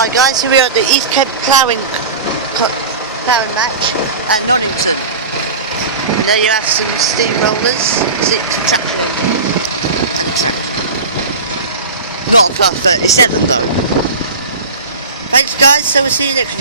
Right guys, here we are at the East Kent ploughing match at Nottington. There you have some steamrollers. Not a class 37 though. Thanks guys, so we'll see you next week.